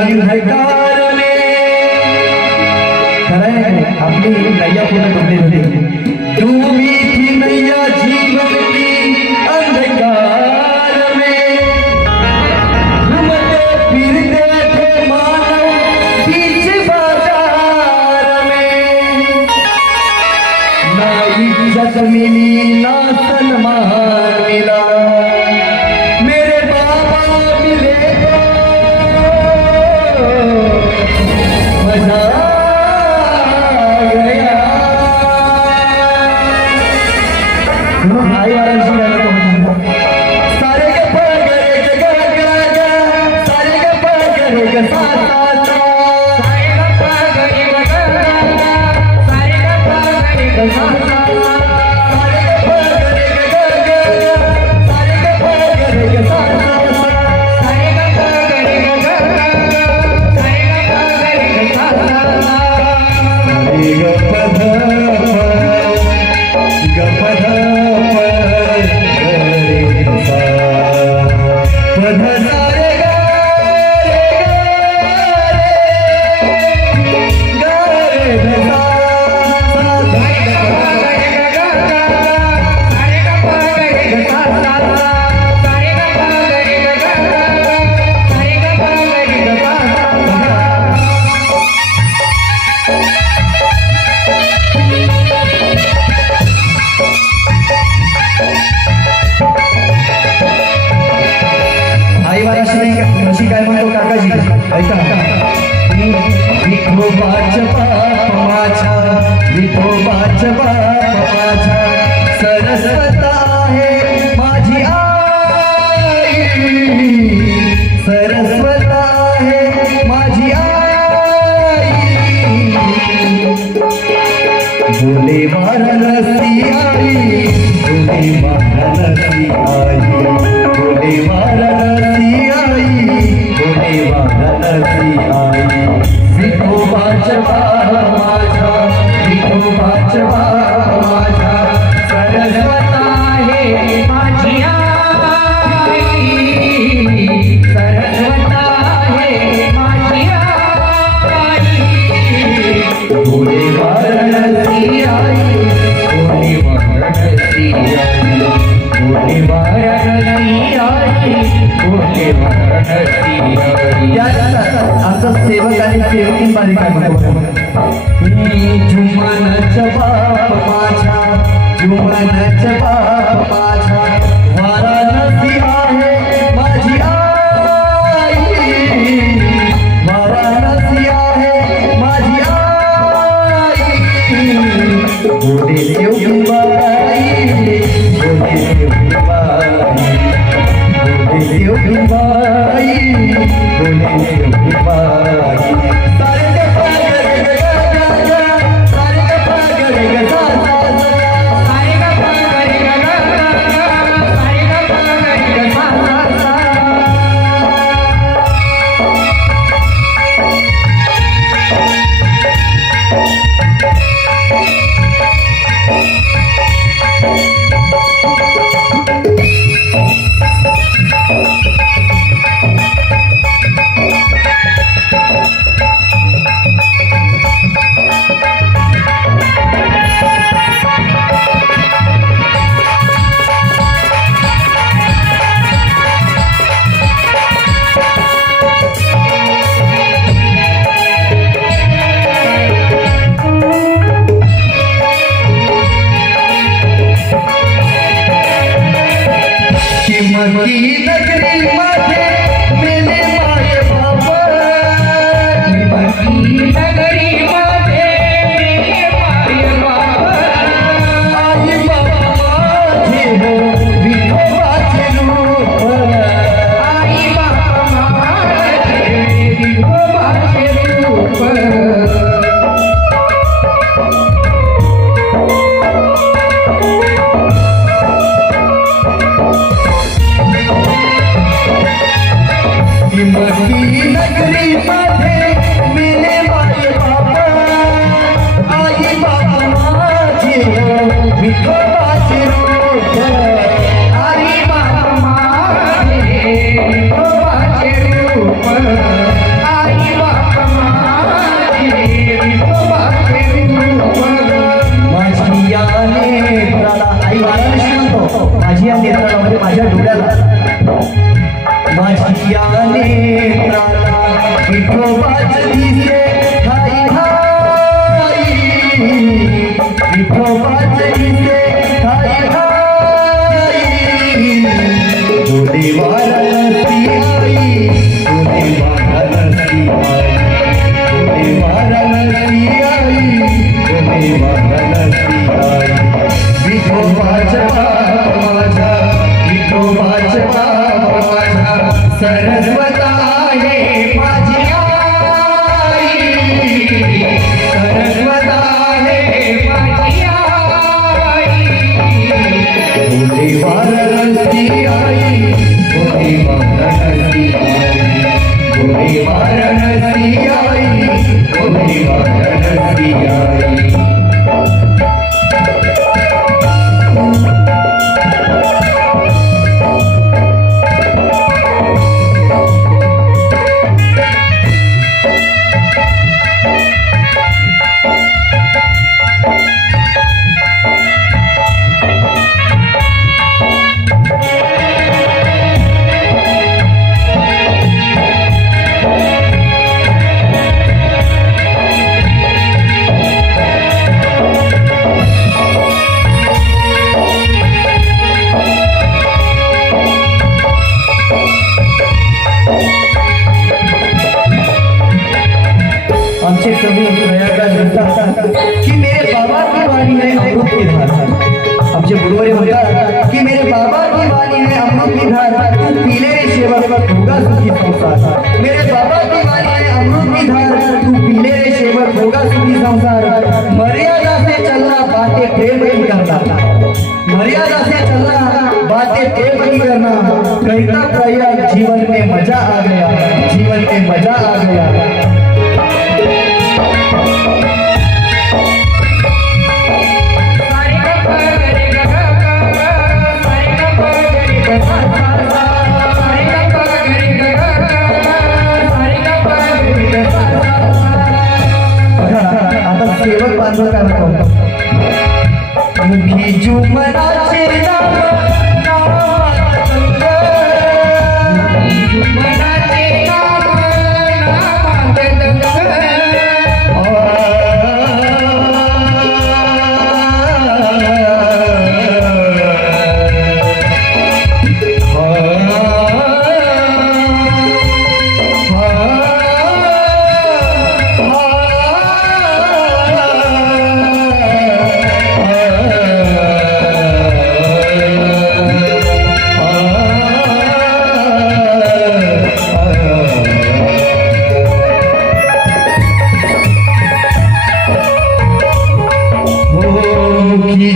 अंधकार में खरं आहे आपली नैया पूर्ण डुबली होती डूबी थी नैया जीवन की अंधकार में घूमते फिरते थे मानव बीच बाजार में ना इज्जत मिली ना सन्मान मिला मेरे बाबा मिले तो मजा गया आई वाराणसी सारे के पगरे के गा गा गा सारे के पगरे के सा सा सा सारे के पगरे के गा गा गा सारे के पगरे के सा सा सा सारे के पगरे के गा गा गा सारे के पगरे के सा सा सा सारे के पगरे के गा गा गा सारे के पगरे के सा सा सा रे ग प ध ग प ध प रे सा प ध सा रे गा गा रे ध सा सा ध रे ग गा गा सारे ग प रे ग सा सा सा सारे ग प रे ग गा गा सारे ग प रे ग सा सा सा आई वाराणसी अशी काय म्हणतो काकाजी ऐका विठोबाच बाप माझा विठोबाच बाप माझा सरस्वत आहे माझी आई सरस्वत आहे माझी आई बोले वाराणसी आई बोले वाराणसी आई बोले वाराणसी आई बोले वाराणसी आई विठोबाच बाप माझा विठोबाच बाप माझा सरस्वत आहे माझी आई सरस्वत आहे माझी आई बोले वाराणसी आई बोले वाराणसी आई बोले वाराणसी आई बोले वाराणसी आई आमचा सेवक आणि सेवकीन बारी काय म्हणतो जुमानच बाप माझा जुमानच बाप माझा वाराणसी आहे माझी आई वाराणसी आहे माझी आई बोले देव बाई बोले देव बाई बोले देव बाई बोले देव बाई सारे के पगरे के गा गा गा सारे के पगरे के सा सा सा सारे के पगरे के गा गा गा सारे के पगरे के सा सा सा Thank you. विठोबाच्या दिसे ठाई ठाई विठोबाच्या दिसे ठाई ठाई तुझे वाराणसी आई तुझे वाराणसी आई तुझे वाराणसी आई तुझे वाराणसी आई विठोबाच्या बाप माझा विठोबाच्या बाप माझा सरस्वता आहे माझी आई सरस्वता आहे माझी आई तुझे वाराणसी आई तुझे वाराणसी आई तुझे वाराणसी आई तुझे वाराणसी आई हमसे कभी प्रयागराज लिखता कि मेरे बाबा की वाणी है अमृत की धार हमसे गुरुवारी म्हणतात की मेरे बाबा की वाणी है अमृत की धार तू पीले रे सेवक होगा सुखी संसार मेरे बाबा की वाणी है अमृत की धार तू पीले रे सेवक होगा सुखी संसार मर्यादा से चलना बातें प्रेम की करना मर्यादा से चलना बातें प्रेम की करना कहता प्रयाग जीवन में मजा आ गया जीवन में मजा आ गया सेवक बांधव काय म्हणतो मुखी जुमनाचे नाम नामात गंग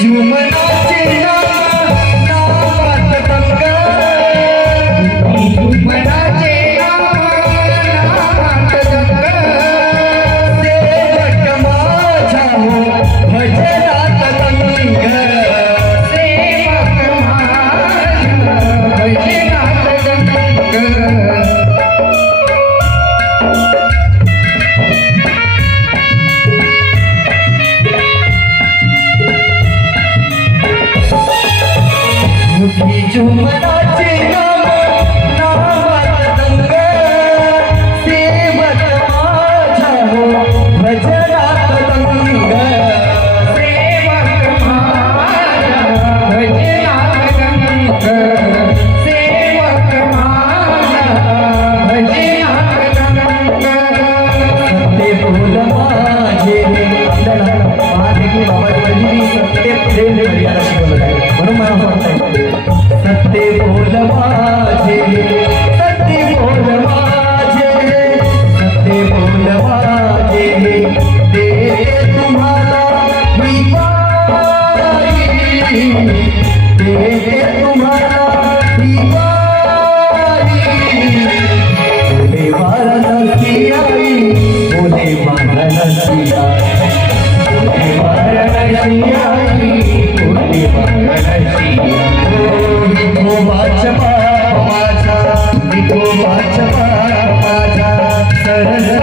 जुमनाचे नाम नामात गंग जुमनाचे नाम नामात गंग सेवक माझा हो भजनात गंग सेवक माझा भजनात गंग सेवक माझा भजनात गंग सत्य बोल माझे आपल्याला महादेवी बाबाजी सत्य प्रेम करूया शिकवलं आहे म्हणून मला वाटतंय सत्य बोल माझे सत्य बोल माझे सत्य बोल माझे दे तुम्हाला विवारी दे तुम्हाला विवारी बोले वाराणसी आई बोले वाराणसी आई बोले वाराणसी आई बोले वाराणसी विठोबाच्या बाप माझा विठोबाच्या बाप माझा सरस्वती